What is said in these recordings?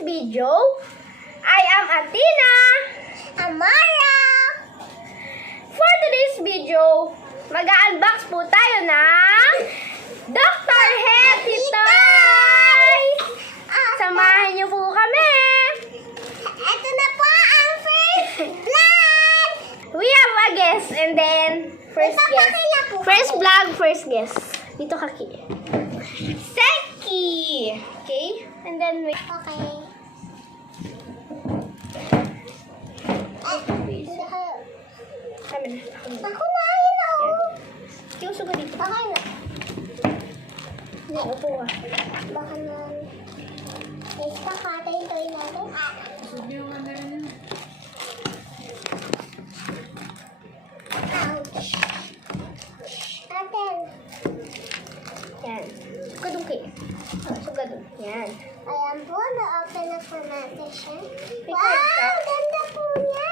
video. I am Athena. Amara. For today's video, mag-unbox po tayo ng Dr. Hetty Toys. Samahan niyo po kami. Ito na po ang first vlog. We have a guest and then first guest. First vlog, first guest. Dito kaki. Seki. Okay? And then we... Okay. Ako na, yun na. Yung suga dito. Okay na. Hindi, upo ka. Baka na. Yes, kakatay ito yun natin. Ouch. Atin. Yan. Sugadong ki. Sugadong. Yan. Ayan po, na-open na po natin siya. May Wow, card ka? ganda po niya.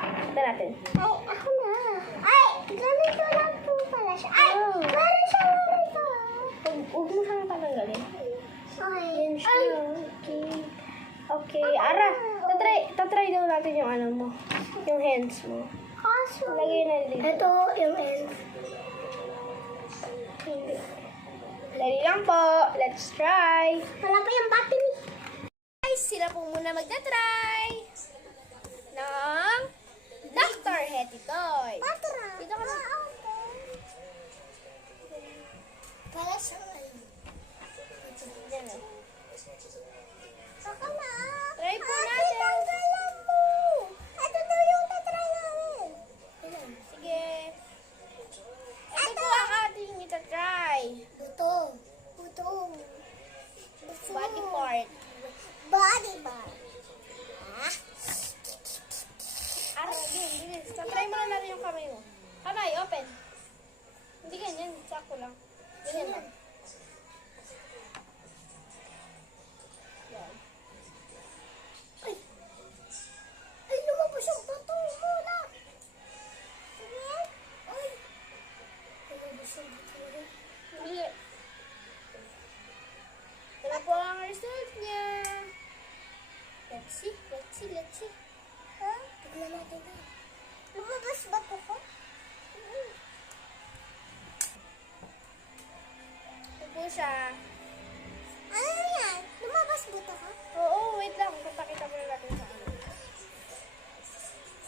Ito natin. Ay, ako na. Ay, ganito lang po pala siya. Ay, Oh. meron siya ganito. Huwag mo siyang palanggalin. Okay. Yan siya. Ay, Okay. Okay. Ara, tatry daw natin yung ano mo. Yung hands mo. kaso. Lagay na dito. Ito yung end. Hindi. Dali lang po. Let's try. Wala pa yung battery. Guys, sila po muna magta-try ng Dr. Hetty Toy. Battery. Dito ka na. Para sa Yan na. Ako na. Try po Ate, natin. tanggalan mo. Ito daw yung tatry namin. Sige. Ito po ang ating itatry. Buto. Buto. Body part. Body bar. Ara, bilis. Tatry mo na natin yung kamay mo. Kamay, open. Hindi ganyan. Sako lang. Ganyan lang. Yan. Ay, lumabas yung bato muna. Ayan. Ay. Lumabas yung bato. Hindi. Ito po ang result niya. Let's see. Let's see. Let's see. Ha? Tignan natin na. Lumabas bato ko? Ito po siya. Ano yan? Lumabas bato ko? Oo, wait lang. Papakita mo na natin sa ano.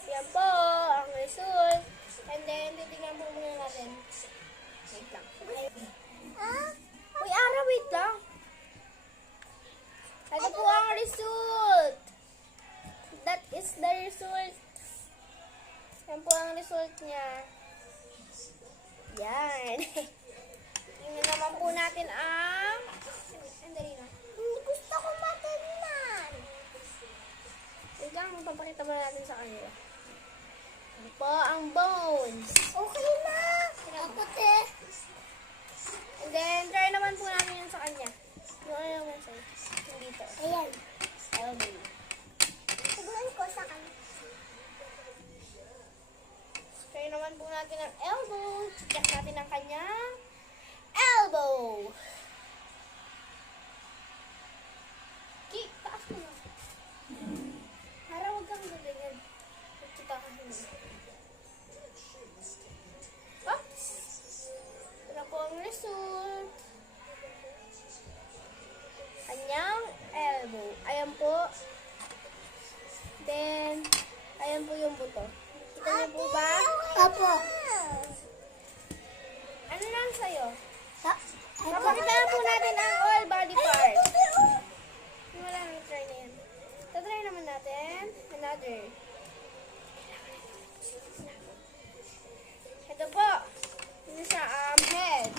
Yan po ang result. And then, titignan po muna natin. Wait lang. Ah? Uy, Ara, wait lang. Ito po ang result. That is the result. Yan po ang result niya. Yan. Tingnan naman po natin ang... Andali na. Gusto ko matignan. Wait lang, papakita mo natin sa kanila. Yan po ang bones. Okay na. Ako te. And then, try naman po natin yun sa kanya. Yung ano naman sa'yo. Yung dito. Ayan. Elbow. Tignan ko sa kanya. Try naman po natin ang elbow. Check natin ang kanyang elbow. Kick, taas mo na. Para huwag kang gaganyan. Kita ka hindi. Oops! Ito na po ang result. Kanyang elbow. Ayan po. Then, ayan po yung buto. Kita niyo po ba? Apo. Ano lang sa'yo? Ha? Papakita na po natin ang all body part. Wala nang try na yan. Tatry naman natin. Another. Ito po. Ito siya, head.